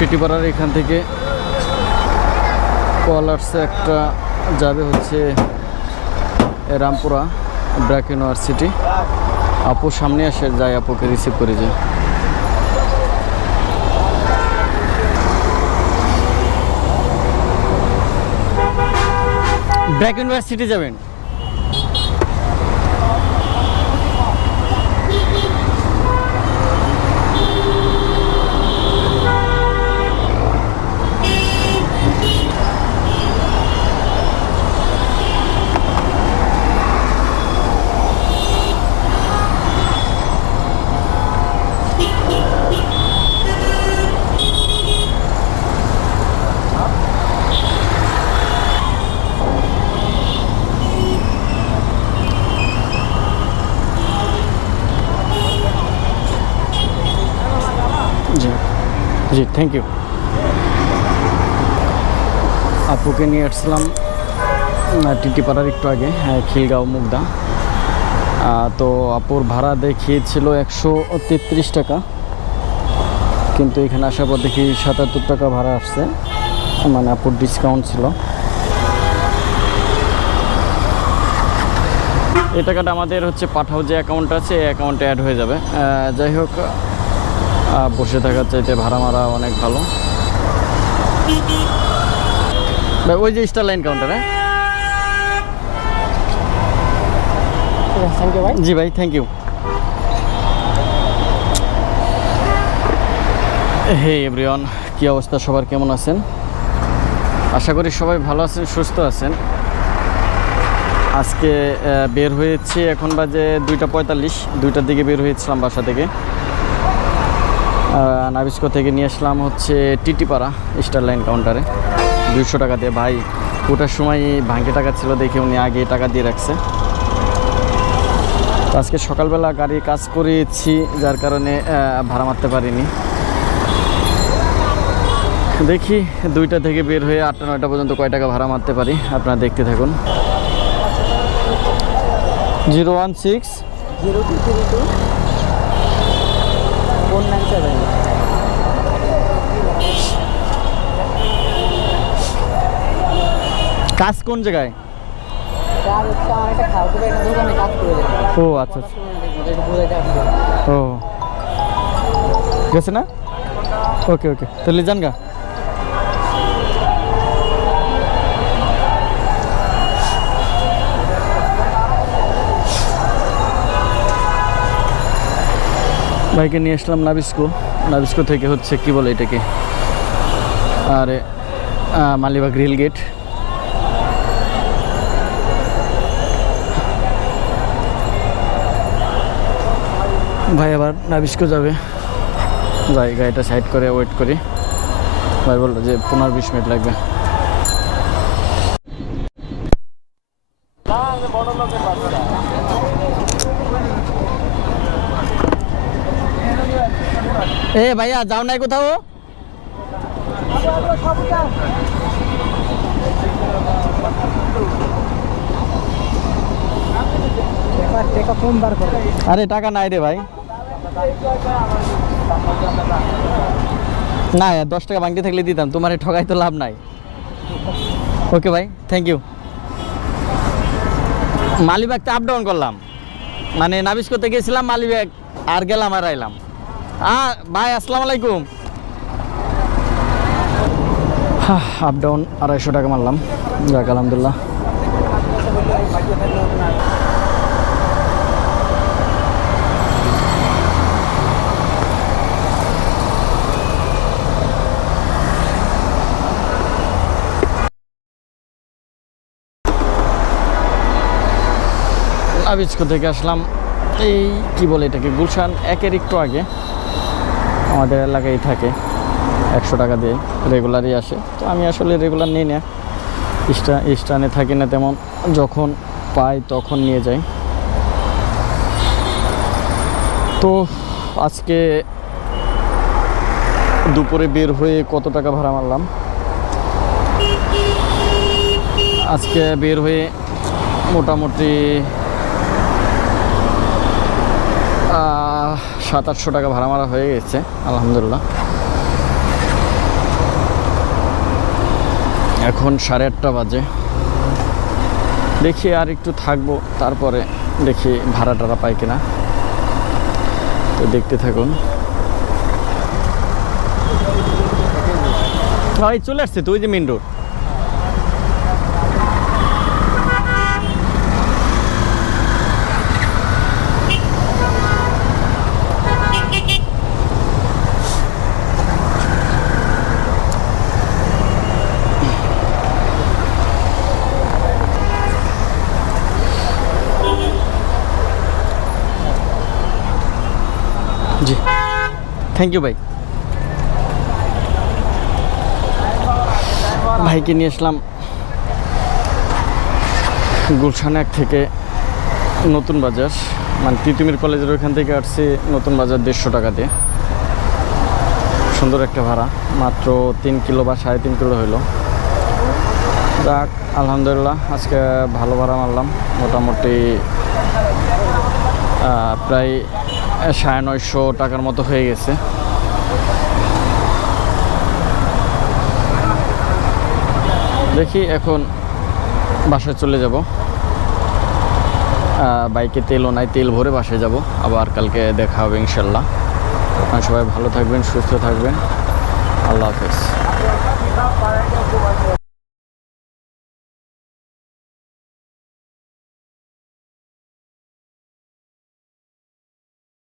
টিটিপাড়ার এখান থেকে কল আসছে একটা, যাবে হচ্ছে রামপুরা ব্র্যাক ইউনিভার্সিটি। আপু সামনে আসে, যায় আপুকে রিসিভ করে যায়। ব্র্যাক ইউনিভার্সিটি যাবেন? জি জি, থ্যাংক ইউ। আপুকে নিয়ে আসছিলাম টিটিপাড়ার একটু আগে, খিলগাঁও মুগদা। তো আপুর ভাড়া দেখিয়েছিল 133 টাকা, কিন্তু এখানে আসার পর দেখি 77 টাকা ভাড়া আসছে, মানে আপুর ডিসকাউন্ট ছিল। এই টাকাটা আমাদের হচ্ছে পাঠাও যে অ্যাকাউন্ট আছে, এই অ্যাকাউন্টে অ্যাড হয়ে যাবে। যাই হোক, বসে থাকার চাইতে ভাড়া মারা অনেক ভালো। ভাই ওই যে স্টার লাইন কাউন্টার। হ্যাঁ, থ্যাংক ইউ ভাই। জি ভাই, থ্যাংক ইউ। হে এভরিওয়ান, কী অবস্থা সবার, কেমন আছেন? আশা করি সবাই ভালো আছেন, সুস্থ আছেন। আজকে বের হয়েছি, এখন বাজে 2:45, 2টার দিকে বের হয়েছিলাম বাসা থেকে। নাবিস্কো থেকে নিয়ে আসলাম হচ্ছে টিটিপাড়া স্টার লাইন কাউন্টারে 200 টাকা দিয়ে। ভাই ওটার সময় ভাঙ্গে টাকা ছিল দেখে উনি আগে টাকা দিয়ে রাখছে। তো আজকে সকালবেলা গাড়ি কাজ করেছি, যার কারণে ভাড়া মারতে পারিনি। দেখি 2টা থেকে বের হয়ে 8টা 9টা পর্যন্ত কয় টাকা ভাড়া মারতে পারি, আপনারা দেখতে থাকুন। 016-0232-497। কাজ কোন জায়গায়? ও আচ্ছা, ও গেছে না? ওকে ওকে, তাহলে যান গা। বাইকে নিয়ে আসলাম নাবিস্কো থেকে হচ্ছে কি বলে এটাকে, আরে মালিবাগ রেল গেট। ভাই আবার নাবিস্কো যাবে, যাই গাড়িটা সাইড করে ওয়েট করি। ভাই বললো যে 15-20 মিনিট লাগবে। এ ভাইয়া, যাও নাই কোথাও? আরে টাকা নাই রে ভাই, না 10 টাকা বাংটি থাকলে দিতাম, তোমার ঠকাই তো লাভ নাই। ওকে ভাই, থ্যাংক ইউ। মালিবাগতে আপ ডাউন করলাম, মানে নাবিস্কোতে গেছিলাম মালিবাগ, আর গেলাম আর আইলাম। ভাই আসসালামু আলাইকুম। আপ ডাউন 250 টাকা মারলাম, যাক আলহামদুলিল্লাহ। নাবিস্কো থেকে আসলাম এই কি বলে এটাকে, গুলশান 1-এর একটু আগে। আমাদের এলাকায় থাকে, 100 টাকা দিয়ে রেগুলারই আসে। তো আমি আসলে রেগুলার নিই না, স্টানে থাকি না তেমন, যখন পাই তখন নিয়ে যাই। তো আজকে দুপুরে বের হয়ে কত টাকা ভাড়া মারলাম? আজকে বের হয়ে মোটামুটি 700-800 টাকা ভাড়া মারা হয়ে গেছে আলহামদুলিল্লাহ। এখন 8:30 বাজে। দেখি আর একটু থাকবো, তারপরে দেখি ভাড়া টাড়া পাই কিনা। তো দেখতে থাকুন। ভাই চলে আসছে তো, ওই যে মেন রোড। জি, থ্যাংক ইউ ভাই। ভাইকে নিয়ে আসলাম গুলশান 1 থেকে নতুন বাজার, মানে তিতুমির কলেজের ওইখান থেকে আসছি নতুন বাজার 150 টাকা দিয়ে। সুন্দর একটা ভাড়া, মাত্র 3 কিলো বা 3.5 কিলো হইলো। যাক আলহামদুলিল্লাহ, আজকে ভালো ভাড়া মারলাম। মোটামুটি প্রায় 950 টাকার মতো হয়ে গেছে। দেখি এখন বাসায় চলে যাব। বাইকে তেলও নাই, তেল ভরে বাসায় যাব। আবার কালকে দেখা হবে ইনশাল্লাহ। আপনারা সবাই ভালো থাকবেন, সুস্থ থাকবেন। আল্লাহ হাফেজ।